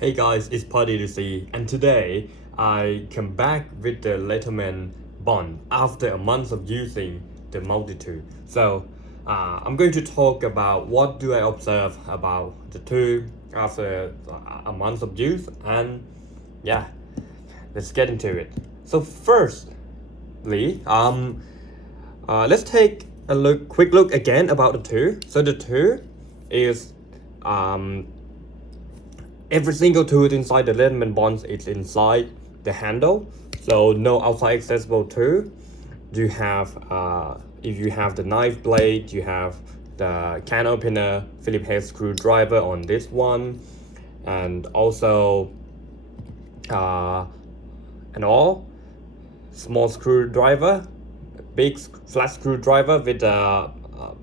Hey guys, it's Party to see, and today I come back with the Leatherman bond after a month of using the multi-tool. I'm going to talk about what do I observe about the tool after a month of use, and yeah, let's get into it. So firstly, let's take a quick look again about the tool. So the tool is um, every single tool inside the Leatherman bonds is inside the handle, so no outside accessible tool. You have if you have the knife blade, you have the can opener, Phillips head screwdriver on this one, and also and all small screwdriver, big flat screwdriver with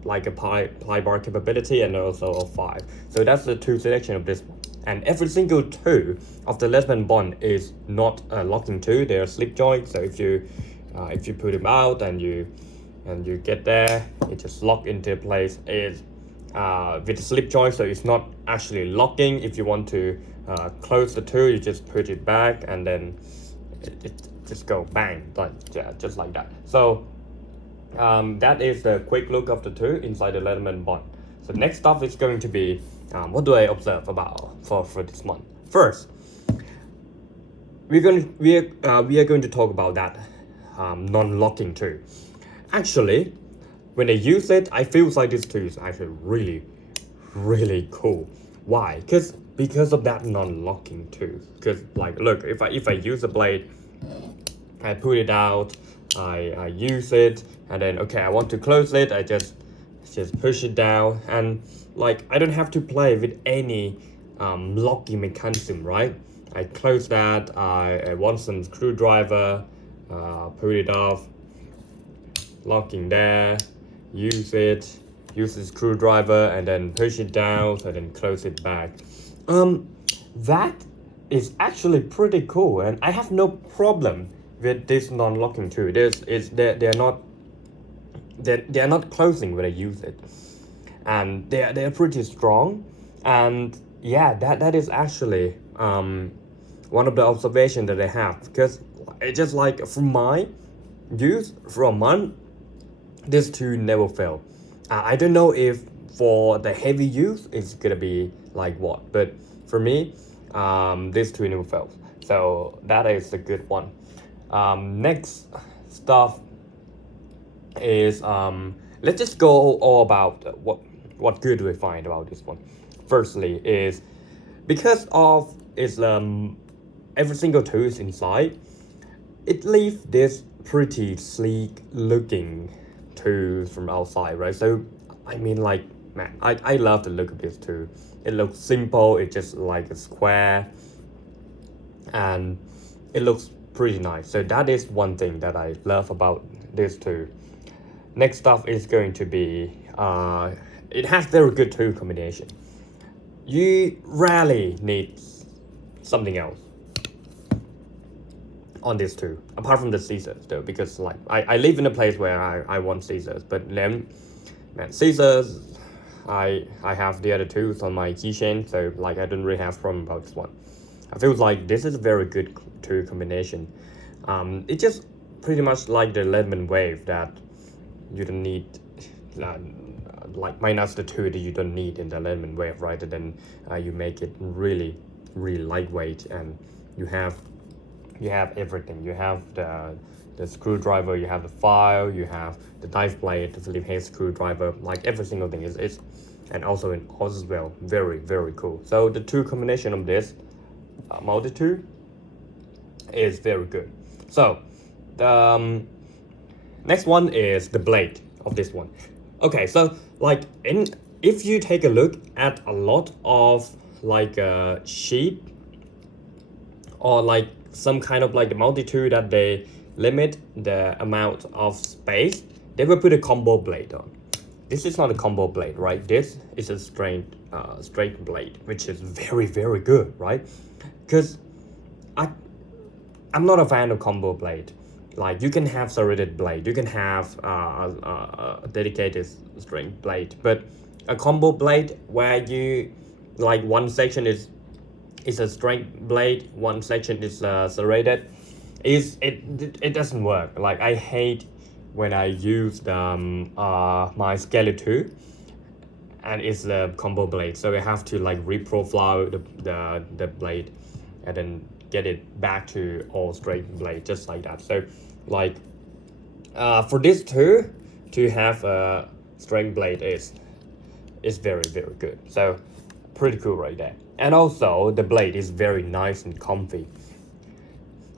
like a ply bar capability, and also a 5. So that's the tool selection of this one. And every single tool of the Leatherman bond is not a locking tool; they are slip joints. So if you put them out and you get there, it just lock into place. It's with the slip joint, so it's not actually locking. If you want to close the tool, you just put it back and then it just go bang, like yeah, just like that. So that is the quick look of the tool inside the Leatherman bond. So next up is going to be what do I observe about for this month. First, we are going to talk about that non-locking tool. Actually, when I use it, I feel like this tool is actually really cool. Why? Because of that non-locking tool. Because like look, if I use a blade, I put it out, I use it, and then okay, I want to close it, I just push it down, and like I don't have to play with any locking mechanism, right? I close that, I want some screwdriver, put it off, locking there, use the screwdriver, and then push it down, so then close it back. That is actually pretty cool, and I have no problem with this non-locking tool. They're not closing when I use it, and they're pretty strong. And yeah, that is actually one of the observations that I have, because it's just like from my use for a month, this tool never fail. I don't know if for the heavy use it's gonna be like what, but for me, this tool never fails. So that is a good one. Next stuff is let's just go all about what good we find about this one. Firstly is because of its every single tool is inside, it leaves this pretty sleek looking tool from outside, right? So I mean, like, man, I love the look of this tool. It looks simple, it's just like a square, and it looks pretty nice. So that is one thing that I love about this tool. Next stuff is going to be it has very good tool combination. You rarely need something else on this tool apart from the scissors though, because like I live in a place where I want scissors, but then man, scissors, I have the other tools on my keychain, so like I don't really have problem about this one. I feel like this is a very good tool combination. It's just pretty much like the Leatherman wave that you don't need like minus the tool that you don't need in the Leatherman wave, right? And then you make it really lightweight, and you have everything. You have the screwdriver, you have the file, you have the knife blade, the Phillips head screwdriver, like every single thing is and also in as well, very cool. So the tool combination of this multi-tool is very good. So the next one is the blade of this one. Okay, so like if you take a look at a lot of like sheet or like some kind of like the multi-tool that they limit the amount of space, they will put a combo blade on. This is not a combo blade, right? This is a straight blade, which is very good, right? Because I'm not a fan of combo blade. Like you can have serrated blade, you can have a dedicated string blade, but a combo blade where you like one section is It's a straight blade. One section is serrated. It doesn't work. Like I hate when I use the my Skeleton, and it's the combo blade. So I have to like reprofile the blade, and then get it back to all straight blade just like that. So like for this two, to have a straight blade is very good. So pretty cool right there. And also the blade is very nice and comfy.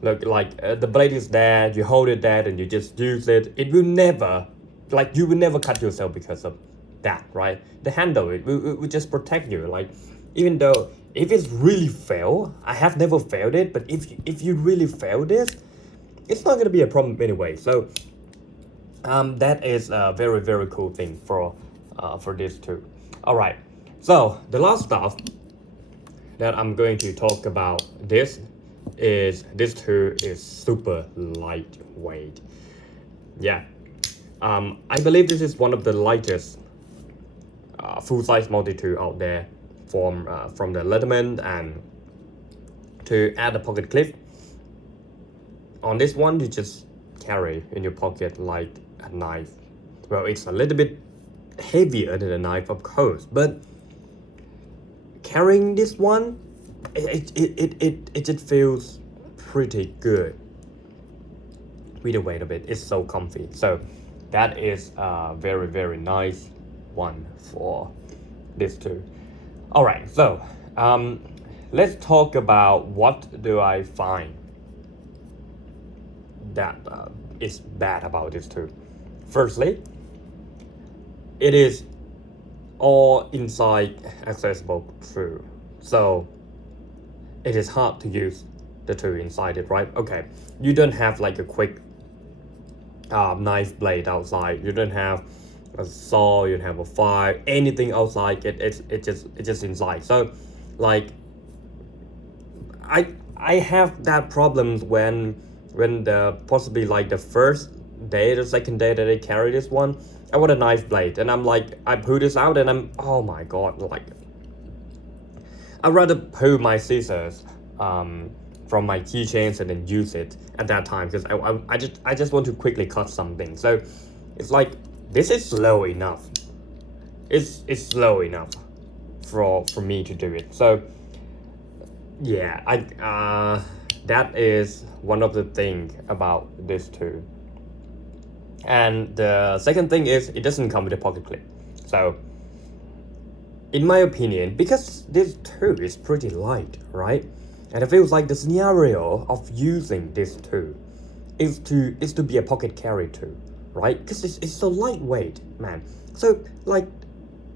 Look, like the blade is there, you hold it there and you just use it. It will never, like you will never cut yourself because of that, right? The handle, it will just protect you. Like even though if it's really fail, I have never failed it, but if you really fail this, it's not gonna be a problem anyway. So that is a very cool thing for this too. All right, so the last stuff that I'm going to talk about this tool is super lightweight. Yeah, I believe this is one of the lightest full-size multi-tool out there from the Leatherman. And to add a pocket clip on this one, you just carry in your pocket like a knife. Well, it's a little bit heavier than a knife, of course, but carrying this one, it just feels pretty good with the weight of it. It's so comfy. So that is a very nice one for this too. All right, so let's talk about what do I find that is bad about this too. Firstly, it is all inside accessible tool, so it is hard to use the tool inside it, right? Okay, you don't have like a quick knife blade outside. You don't have a saw. You don't have a file. Anything outside it's just inside. So like I have that problems when the possibly like the first day, the second day that I carry this one, I want a knife blade, and I'm like, I pull this out and I'm, oh my god, like I'd rather pull my scissors from my keychains and then use it at that time, because I just want to quickly cut something. So it's like, this is slow enough. It's slow enough for me to do it. So yeah, that is one of the things about this tool. And the second thing is it doesn't come with a pocket clip. So in my opinion, because this tool is pretty light, right? And it feels like the scenario of using this tool is to be a pocket carry tool, right? Because it's so lightweight, man. So like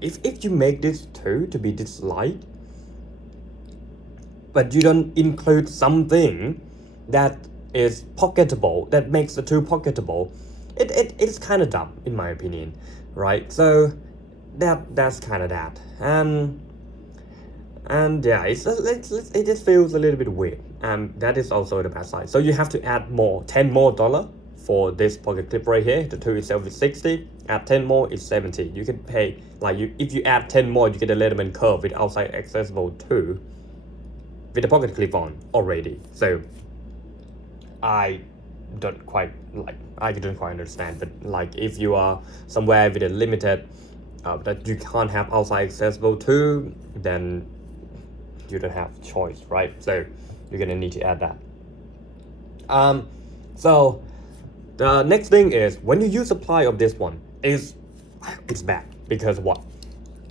if you make this tool to be this light, but you don't include something that is pocketable, that makes the tool pocketable, it's kind of dumb in my opinion, right? So that's kind of that. And yeah, it just feels a little bit weird. That is also the bad side. So you have to add $10 more for this pocket clip right here. The tool itself is 60. Add 10 more is 70. You can pay like if you add 10 more, you get a Leatherman curve with outside accessible tool with the pocket clip on already. So I don't quite understand. But like if you are somewhere with a limited that you can't have outside accessible tool, then you don't have choice, right? So you're gonna need to add that. So the next thing is when you use a ply of this one, it's bad. Because what?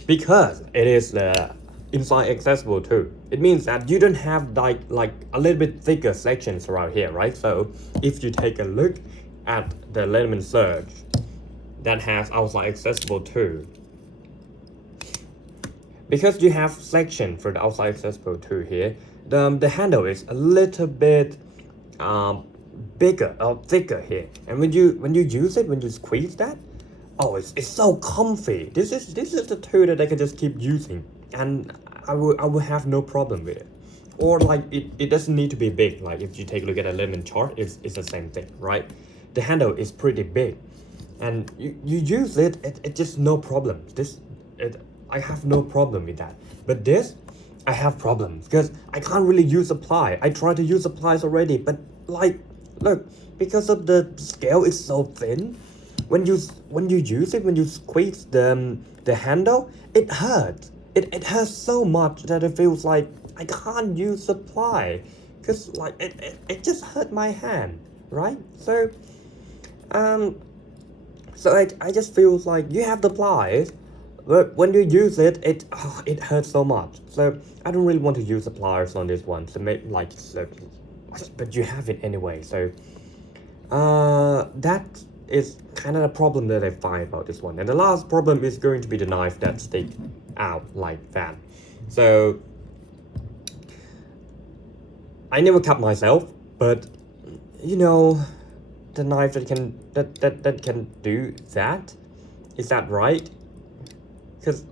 Because it is the inside accessible too. It means that you don't have like a little bit thicker sections around here, right? So if you take a look at the Leatherman Surge that has outside accessible too, because you have section for the outside accessible too here, the handle is a little bit bigger or thicker here, and when you use it, when you squeeze that, oh, it's so comfy. This is the tool that I can just keep using, and I will have no problem with it. Or like it doesn't need to be big. Like if you take a look at a Leatherman chart, it's the same thing, right? The handle is pretty big, and you use it just no problem. I have no problem with that. But this, I have problems because I can't really use the ply. I tried to use the pliers already, but like, look, because of the scale is so thin, when you use it, when you squeeze the handle, it hurts. It hurts so much that it feels like I can't use the ply, cause like it just hurt my hand, right? Um, so I just feel like you have the pliers, but when you use it, it hurts so much. So I don't really want to use the pliers on this one. So maybe like so, but you have it anyway. So that is kind of the problem that I find about this one. And the last problem is going to be the knife that stick out like that. So I never cut myself, but you know, the knife that can do that, is that right? Because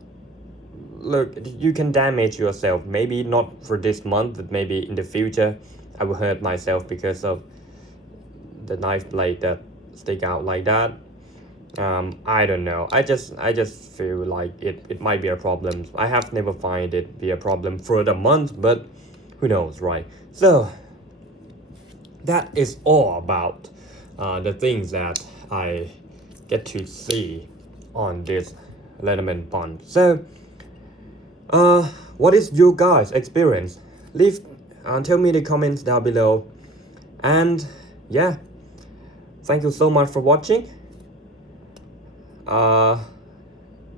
look, you can damage yourself. Maybe not for this month, but maybe in the future I will hurt myself because of the knife blade that stick out like that. I don't know. I just feel like it might be a problem. I have never find it be a problem for the month, but who knows, right? So that is all about the things that I get to see on this Leatherman bond. So what is your guys' experience? Leave tell me in the comments down below. And yeah, thank you so much for watching.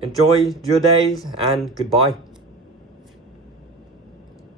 Enjoy your days and goodbye.